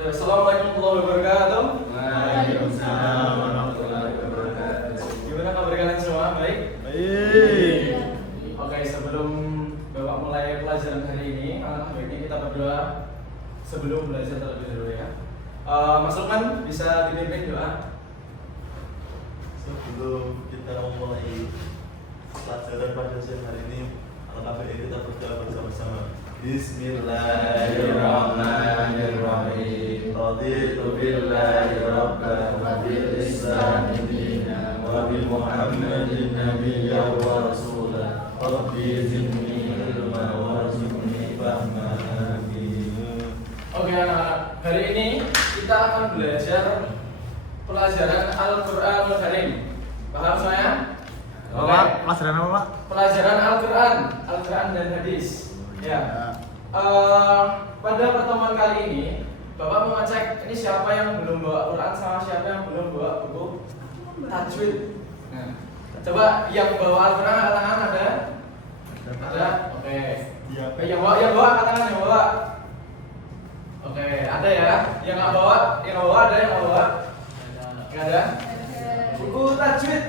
Assalamualaikum warahmatullahi wabarakatuh. Waalaikumsalam warahmatullahi wabarakatuh. Gimana kabar kalian semua? Baik? Baik. Oke, sebelum Bapak mulai pelajaran hari ini, baiknya kita berdoa sebelum belajar terlebih dahulu ya. Mas Lukman bisa dipimpin doa? Sebelum kita memulai pelajaran pada siang hari ini, alangkah baiknya kita berdoa bersama-sama. Bismillahirrahmanirrahim. Raditu billahi rabban wa bil islami dinan wa bi Muhammadin nabiyyan wa rasulan. Rabbi zidni ilma warzuqni fahma. Oke anak-anak, hari ini kita akan belajar pelajaran Al-Quranul Karim. Paham saya? Pak, pelajaran apa, Pak? Pelajaran Al-Quran dan hadis. Ya. Pada pertemuan kali ini, Bapak mau ngecek ini siapa yang belum bawa Quran sama siapa yang belum bawa buku tajwid. Nah, coba yang bawa Al-Quran angkat tangan ada? Ada? Oke. Iya. Yang bawa angkat tangan yang bawa. Oke, ada ya. Yang nggak bawa ada yang nggak bawa? Nggak ada. Buku tajwid.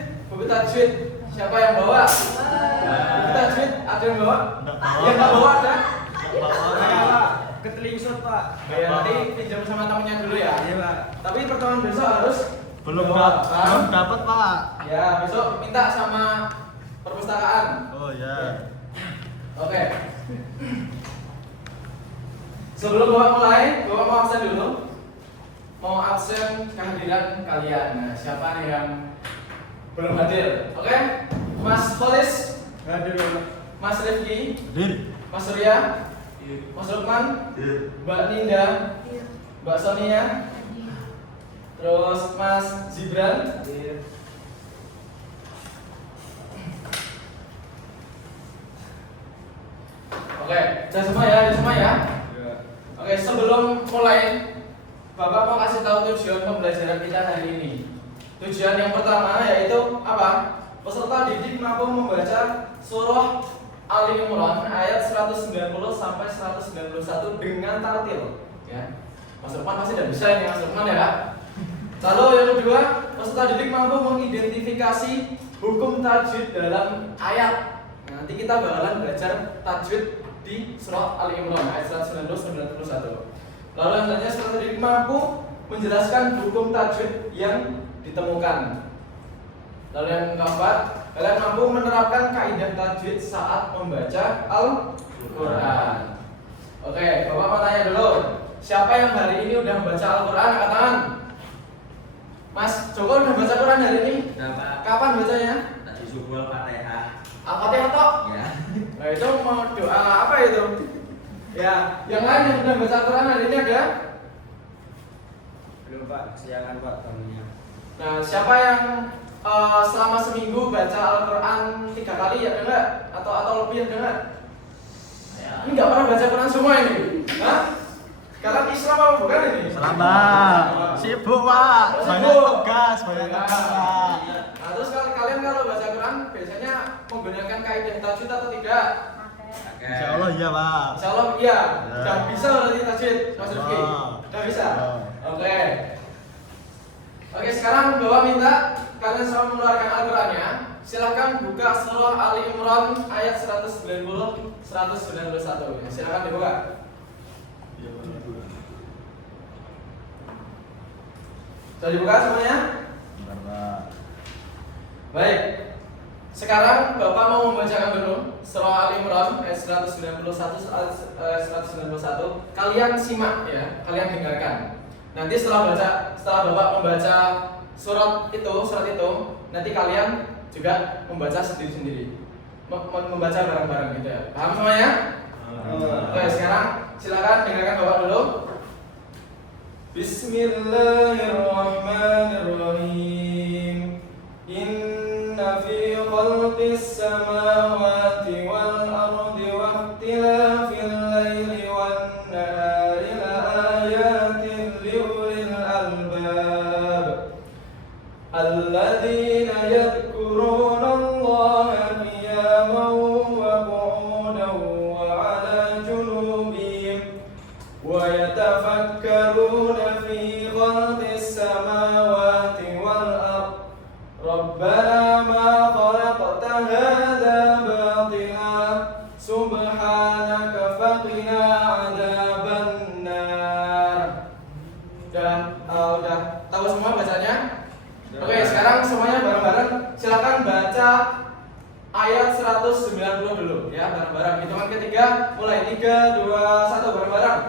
Siapa yang bawa? Buku tajwid ada yang bawa? Yang nggak bawa ada? Ketelingsut Pak. Ya, nanti pinjam sama temennya dulu ya. Iya Pak. Tapi pertemuan besok harus Belum bawa, paham? dapat, Pak. Ya, besok minta sama perpustakaan. Oh ya. Oke. Sebelum Bapak mulai, Bapak mau absen dulu. Mau absen kehadiran kalian. Nah, siapa nih yang belum hadir? Oke? Mas Kholis, Hadir Pak. Mas Rifki, Hadir. Mas Surya, Mas Lukman, Mbak Ninda, Mbak Sonia, terus Mas Zibran. Oke, jangan semua ya. Oke, sebelum mulai, Bapak mau kasih tahu tujuan pembelajaran kita hari ini. Tujuan yang pertama yaitu apa? Peserta didik mampu membaca surah Ali Imran ayat 190 sampai 191 dengan tartil. Ya, Mas Lukman pasti udah bisa ini Mas Lukman ya. Lalu yang kedua, peserta didik mampu mengidentifikasi hukum tajwid dalam ayat. Nah, nanti kita bakalan belajar tajwid di surah Ali Imran ayat 190-191. Lalu yang selanjutnya peserta didik mampu menjelaskan hukum tajwid yang ditemukan. Lalu yang keempat, kalian mampu menerapkan kaidah tajwid saat membaca Al-Quran. Oke, Bapak mau tanya dulu, siapa yang hari ini udah membaca Al-Quran? Angkat tangan. Mas Joko udah baca Quran hari ini? Kapan bacanya? Tadi subuh Al-Fatihah. Al-Fatihah toh? Ya. Nah itu mau doa apa itu? Ya, yang lain yang udah baca Quran hari ini ada? Belum Pak, kesiangan Pak tamunya. Nah, siapa yang selama seminggu baca Al-Quran 3 kali ya enggak? Atau lebih ya enggak? Ini enggak pernah baca Quran semua ini? Hah? Kalian Islam apa bukan ini? Selamat. Sibuk, Pak. Oh, Banyak sibuk. tugas, Pak. Nah, terus kalian kalau baca Quran biasanya menggunakan kaidah tajwid atau tidak? Insya Allah iya, Pak. Insya Allah iya. Ya. Udah bisa berarti tajwid, Mas Rifki? Oh. Udah bisa? Oh. Oke. Oke, sekarang Bapak minta kalian semua mengeluarkan Al-Qurannya. Silahkan buka surah Ali Imran ayat 190 191. Silahkan dibuka. Sudah dibuka semuanya? Bentar, Pak. Baik. Sekarang Bapak mau membacakan dulu surah Ali Imran ayat 191. Kalian simak ya, kalian dengarkan. Nanti setelah Bapak membaca surat itu, nanti kalian juga membaca sendiri-sendiri. Membaca bareng-bareng gitu ya. Paham semuanya? Oke, sekarang silakan dengarkan Bapak dulu. Bismillahirrahmanirrahim. Inna fi khalqis samawati wal ardi wa ikhtilafil laili wan nahari la ayatin liulil albab alladzina yadhkuruna Allaha qiyaman wa qu'udan wa 'ala junubihim wa yatafakkaruna وقنا عذاب النار. Udah tahu semua bacanya? Oke, sekarang semuanya bareng-bareng silakan baca ayat 190 dulu ya, bareng-bareng. Hitungan ketiga mulai 3 2 1 bareng-bareng.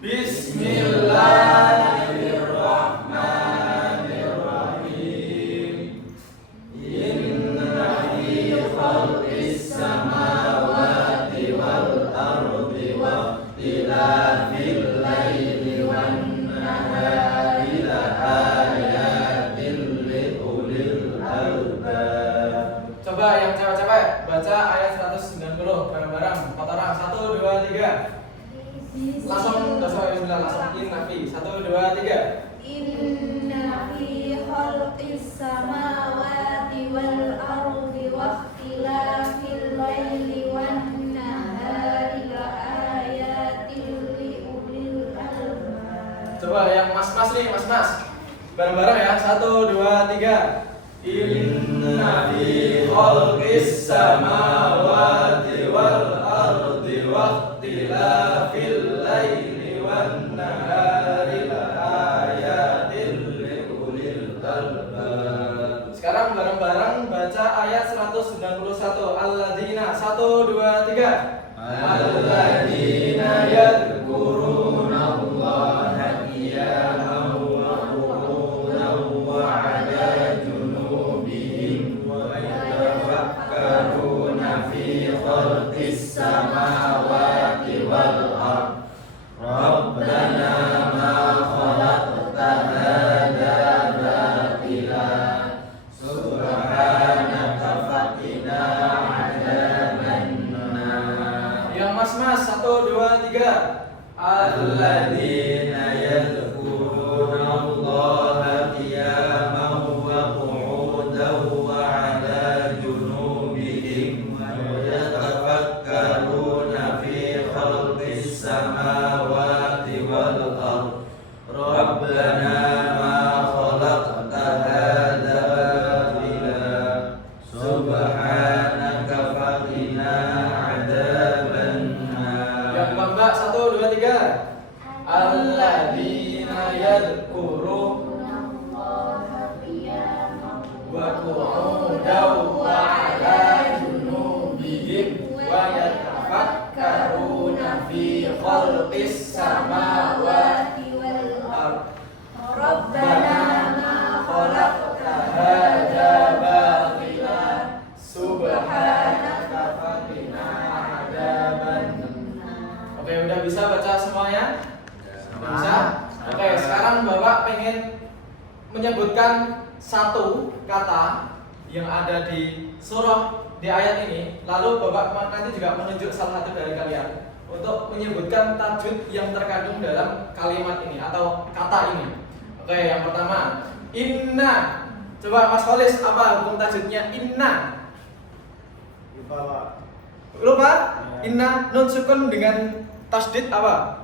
Bismillahirrahmanirrahim. Inna fi khalqis samawati wal ardi wa ikhtilafil laili wan nahari la ayatin li ulil albab. Coba yang cewek-cewek baca ayat 190 bareng-bareng. Kotoran 1 2 3. Langsung bismillah langsung inna fi 1 2 3. Inna fi khalqis samawati wal ardi wa ikhtilafil laili wan nahari la ayatin li ulil albab. Coba yang mas-mas nih, mas-mas. Bareng-bareng ya. 1 2 3. Inna fi khalqis samawati wal ardi wa ikhtilafil laili wan nahari la ayatin li ulil albab. Sekarang bareng-bareng baca ayat 191. Alladzina 1 2 3. Alladzina yadhkuruna Allaha qiyaman wa qu'udan wa 'ala junubihim wa yatafakkaruna fi khalqis samawati wal ardh. Rabbana ma khalaqta hadza batila subhanaka faqina 'adzabannar. Yang mas-mas 1 2 3. Alladzina yadhkuruna Allaha qiyaman wa qu'udan wa 'ala junubihim wa yatafakkaruna fi khalqis samawati wal ardh. Rabbana ma khalaqta hadza batila subhanaka faqina 'adzabannar. Yang mbak 1 2 3. Alladzina yadhkuruna Allaha qiyaman wa qu'udan wa 'ala junubihim wa yatafakkaruna fi khalqis samawati wal ardh. Rabbana ma khalaqta hadza batila subhanaka faqina 'adzabannar. Oke, udah bisa baca semuanya? Udah bisa? Oke, sekarang Bapak pengen menyebutkan satu kata yang ada di surah di ayat ini, lalu Bapak nanti juga menunjuk salah satu dari kalian untuk menyebutkan tajwid yang terkandung dalam kalimat ini atau kata ini. Oke, yang pertama, inna. Coba Mas Kholis, apa hukum tajwidnya inna? Lupa Pak. Lupa? Ya. Inna nun sukun dengan tasdid apa?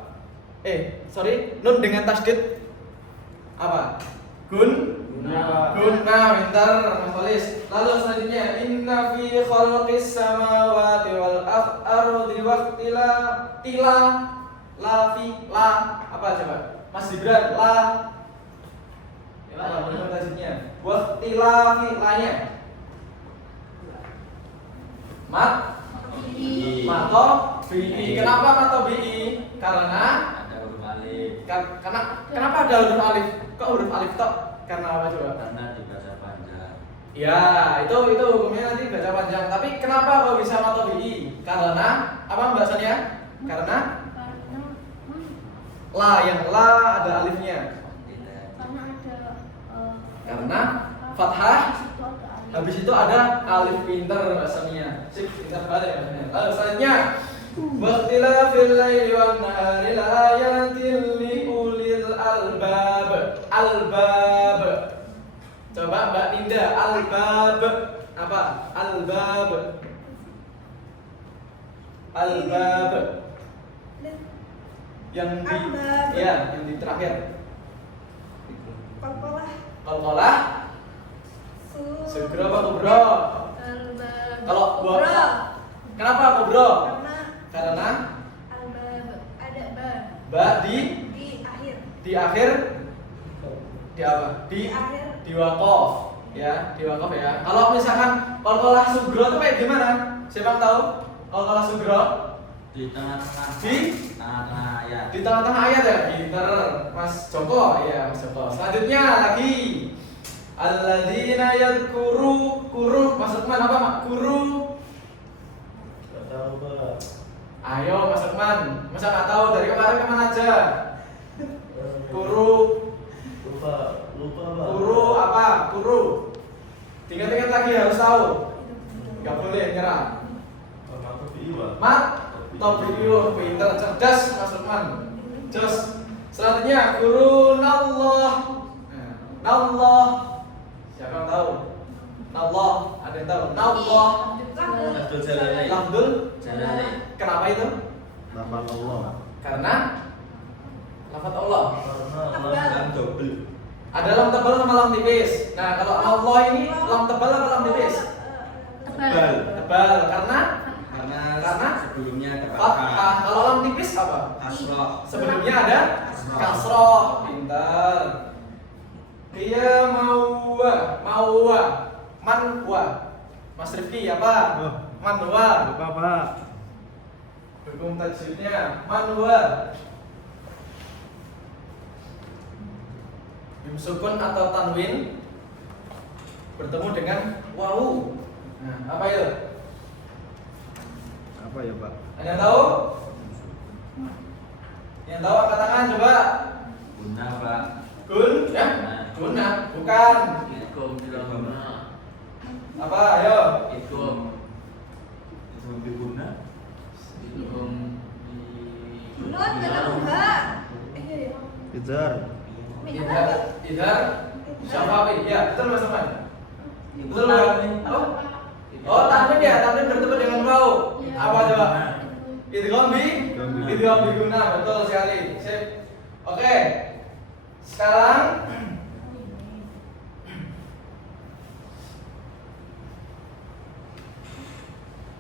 Nun dengan tasdid apa? Gun? Guna. Guna, bentar Mas Kholis. Lalu selanjutnya inna fi khalqis samawati wal ardi wa tila la fi la apa coba? Mas Gibran la apa bentuk tajwidnya? Wa tila fi la-nya. Mat mato bi. Kenapa mato bi? Karena Ada huruf alif. kenapa ada huruf alif? Kok huruf alif tok? Karena apa coba? Karena dibaca panjang. Ya, itu hukumnya nanti baca panjang. Tapi kenapa kok bisa mato bi? Karena apa Mbak Sonia? Karena la, yang la ada alifnya. Tidak. karena ada Karena fathah, itu ada alif. habis itu ada alif. Pinter Mbak Sonia. Sip, pinter banget ya Mbak Sonia. Lalu selanjutnya waqtilafil laili wan nahari la ayatin li ulil albab. Albab. Coba Mbak Ninda, albab apa? Albab. Albab. Yang di Albab. ya, yang di terakhir. Qalqalah. Qalqalah. Segera apa kubro? Albab. Kalau buat Kubra. kenapa kubro? Karena Karena albab Ba di akhir. di akhir di apa? Di akhir. di wakof ya, di wakof ya. Kalau misalkan qalqalah sugro itu kayak gimana? Siapa yang tahu? Qalqalah sugro Di tengah-tengah. di Tengah-tengah ayat. di tengah-tengah ayat ya, pinter Mas Joko ya, Mas Joko. Selanjutnya lagi alladzina yadhkuru kuru Mas Lukman apa Mak? Kuru. Gak tahu Pak. Ayo Mas Lukman, masa nggak tahu dari kemarin kemana aja? Kuru, Lupa Pak. kuru apa? Kuru. Tiga-tiga lagi harus tahu. Nggak boleh nyerah. Sama kopi Pak. Mat, Tobiyo, pinter, cerdas Mas Lukman. Jos. Selanjutnya guru Nallah. Nallah. Siapa yang tahu? Nallah, ada yang tahu? Nallah. Abdul Jalalain. Abdul. Jalalain. Kenapa itu? Nama Allah. Karena lafaz Allah. Karena lam double. Ada lam tebal sama lam tipis. Nah, kalau Allah ini lam tebal apa lam tipis? Tebal. Tebal. Karena Karena sebelumnya ada fathah. fathah. Kalau lam tipis apa? Kasroh. Sebelumnya ada kasroh. Pintar. Dia mau man wa. Mas Rifki apa? Oh. Man wa. Lupa Pak. Hukum tajwidnya man wa. Mim sukun atau tanwin bertemu dengan wawu. Nah, apa itu? Apa ya Pak? Ada yang tahu? Yang tahu angkat tangan coba. Guna Pak. Gun, ya? Guna, bukan. Ikum tidak guna. Apa? Ayo. Ikum. Itu lebih guna. Ikum di. Not dalam ha. Izar. Idhar. Syafawi. Ya, betul Mas Teman. Betul Mas. Oh, tanwin ya, tanwin bertemu dengan wawu. Apa coba? Idgham bi guna, betul sekali. Sip. Oke.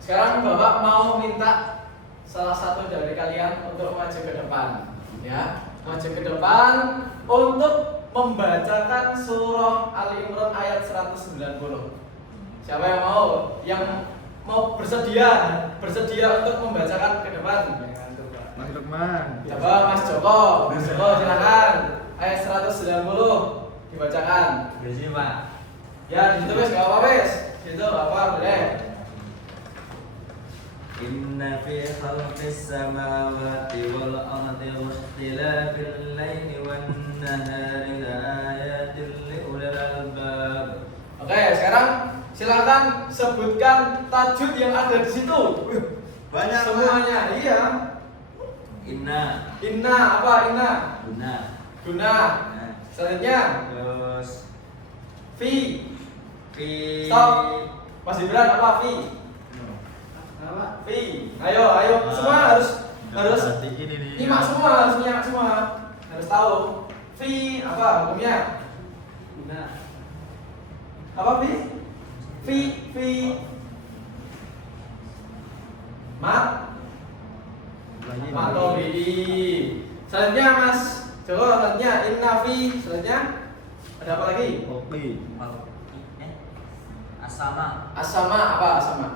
Sekarang Bapak mau minta salah satu dari kalian untuk maju ke depan, ya. Maju ke depan untuk membacakan surah Ali Imran ayat 190. Siapa yang mau? Yang mau bersedia untuk membacakan ke depan? Mas Lukman. Coba Mas Joko. Mas Joko silakan. Ayat 190 dibacakan. Di sini Pak. Ya, di situ wes enggak apa-apa wes. Situ apa boleh. Inna fi khalqis samawati wal ardi wa ikhtilafil laili wan nahari laayatin li ulil albab. Oke, sekarang silakan sebutkan tajwid yang ada di situ. Banyak Semuanya, iya. Inna Apa inna? guna. Guna. Nah, Selanjutnya terus fi. fi Stop. Mas Ibran apa fi? Fi. Ayo semua harus ini nyimak semua, harus nyimak semua. Harus tahu. Fi apa hukumnya? guna. Apa fi? Fi. Mat. Matobi. Selanjutnya Mas Joko, selanjutnya inna fi. Selanjutnya ada apa lagi? Oke. Asama. Asama apa asama?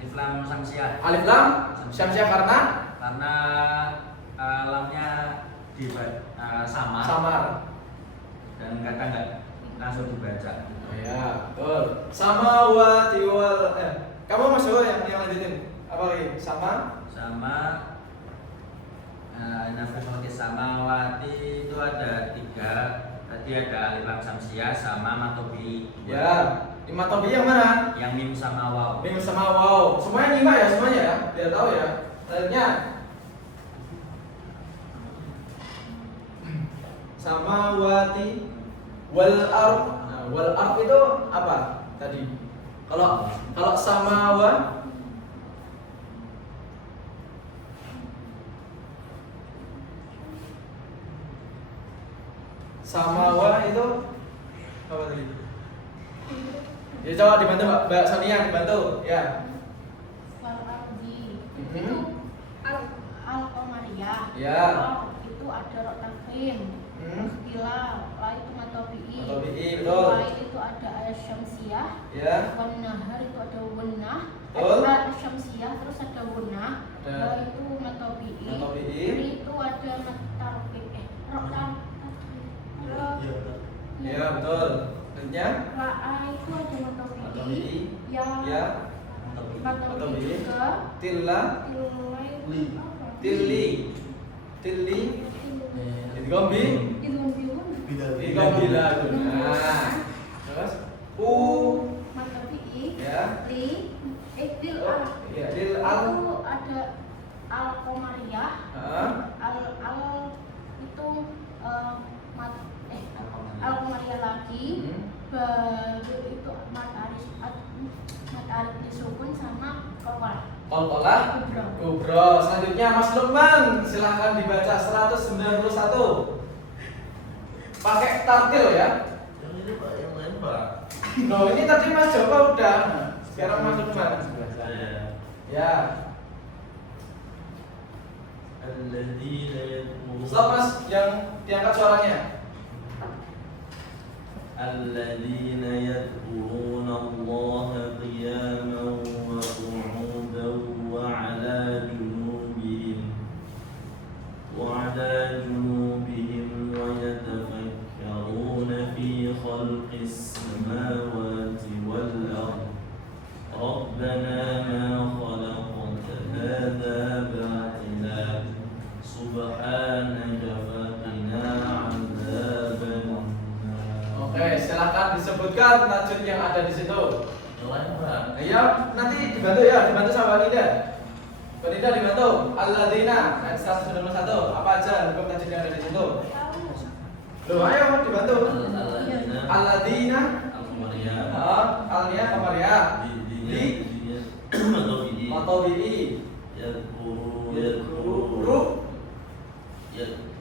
Alif lam samsiah. Alif lam syamsiah karena Karena lamnya samar samar. dan kadang nggak langsung dibaca. Oh ya, betul. Samawati wal kamu Mas Joko yang lanjutin. Apa lagi? Sama Nafas khalqis samawati itu ada 3. Tadi ada alif lam samsiah sama matobi. ya. Lima topi yang mana? Yang mim sama waw. Mim sama waw. Semuanya lima ya, semuanya ya. Biar tahu ya. Selanjutnya samawati wal ard. Nah, wal ard itu apa tadi? Kalau samawa samawa itu apa tadi? Ya coba dibantu Mbak Sonia, dibantu ya. Wal ardi Mhm. al qamariyah. Ya. Itu ada rok tanwin. Ikhtilal, la itu matobi'i. Matobi'i, betul. Lain itu ada ayat syamsiah. Ya. Wan nahar itu ada wunah. Betul. Ayat syamsiah terus ada wunah. Ada. La itu matobi'i. Matobi'i. Ri itu ada matarfiq. Rok tanwin. Iya, betul. Ya, betul. Selanjutnya La'a itu ada matobi'i. matobi'i. Ya. Ya. Matobi'i Matobi'i. juga. Tilla. Tilai. Li. Tilli. Tilli. Idghambi. Bila. Idghambila. Nah. Terus u. Matobi'i. Ya. Li. Til Oh, al. ya, lil al. Itu ada al-qamariyah. Heeh. Al itu al-qamariyah lagi. Baru itu mataris disukun sama kolkolah. Qalqalah. Kubro. Selanjutnya Mas Lukman, silahkan dibaca 191. Pakai tartil ya. Yang ini Pak, yang lain Pak. Loh, ini tadi Mas Joko udah. Sekarang Mas Lukman. Ya. Alladzina yad'un. Stop Mas, yang diangkat suaranya. الذين يذكرون الله قياما وقعودا وعلى جنوبهم ويتفكرون في خلق السماوات والأرض ربنا ما خلقت هذا باطلا سبحانك فقنا عذاب النار. Oke, silakan disebutkan tajwid yang ada di situ. Yang lain Pak. Ya, nanti dibantu ya, dibantu sama Wanida. Wanida dibantu. Alladzina ayat 191. Apa aja hukum tajwid yang ada di situ? Loh, ayo dibantu. Alladzina Al-Nia Kamaria Di Matobi'i Yadkuru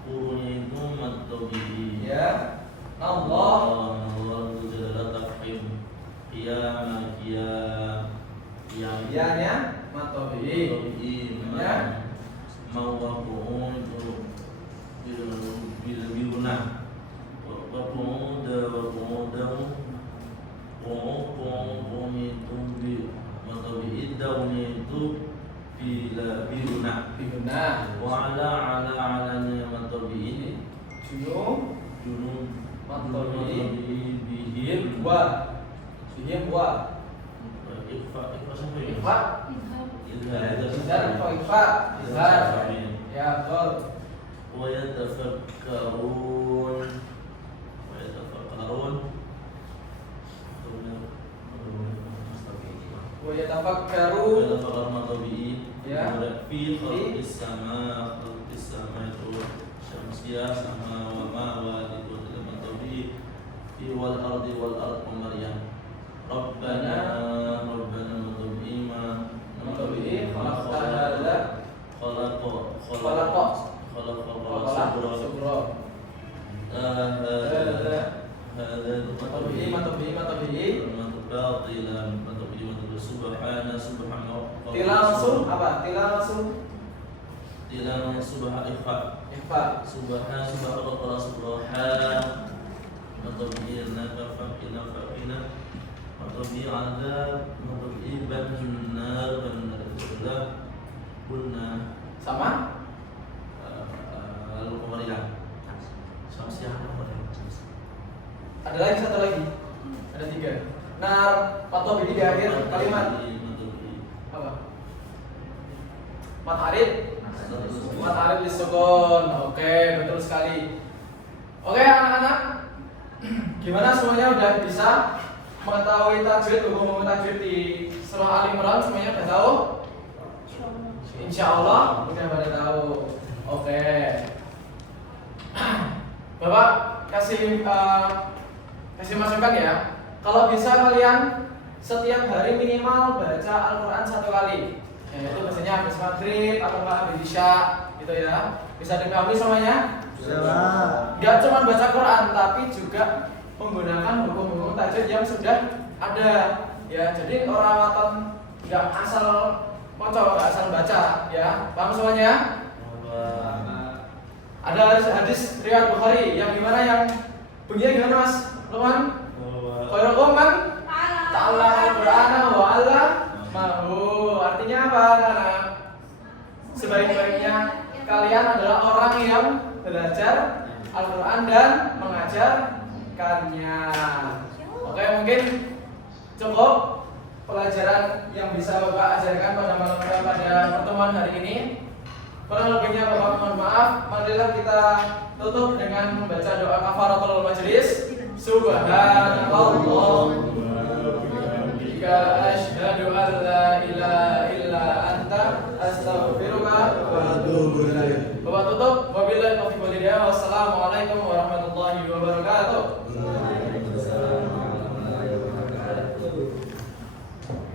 itu matobi'i. Ya Allah Iyanya Matobi'i Ya Bihuna Junub Matobi'i Bihim Wa Ikhfa Izhar Ikhfa Izhar Ya betul ويتفكرون Wa yatafakkaru ويتفكر مطبيعي Ya. في خلق السماء itu syamsiyah sama wama itu adalah matobi fi wal ardi qamariyah rabbana matobi ma Matobi'i Khalaqta khalaqa Subro Matobi'i subhana Tila langsung apa? Tila langsung subhana ikhfa Ikhfa subhana matobi'ina faqina matobi'ada benar itulah kunna Sama? lalu kemudian samsiah Ada lagi satu lagi Ada 3 Nar Matobi'i di akhir kalimat Apa? Mat'arif disukun. Oke, betul sekali. Oke anak-anak, gimana semuanya udah bisa mengetahui tajwid, hukum tajwid di surah Ali Imran? Semuanya udah tahu? Insya Allah udah pada tahu. Oke. Bapak kasih masukan ya. Kalau bisa kalian setiap hari minimal baca Al-Quran 1 kali. Itu biasanya habis maghrib atau habis isya gitu ya. Bisa dipahami semuanya? Nggak cuma baca Quran tapi juga menggunakan hukum-hukum tajwid yang sudah ada ya. Jadi orang waton nggak asal maca, nggak asal baca ya. Paham semuanya? Ada hadis riwayat Bukhari yang gimana yang bunyinya gimana Mas Luman? Khairukum man ta'allama al-Qur'ana wa 'allamahu. Artinya apa anak-anak? Sebaik-baiknya kalian adalah orang yang belajar Al-Quran dan mengajarkannya. Oke, mungkin cukup pelajaran yang bisa Bapak ajarkan pada pertemuan hari ini. Kurang lebihnya Bapak mohon maaf. Marilah kita tutup dengan membaca doa kafaratul majelis. Subhanallah bika asyhadu an la ilaha illa anta astaghfiruka wa atubu ilaik. Bapak tutup. Wabillahi taufiq wal hidayah. Wassalamualaikum warahmatullahi wabarakatuh.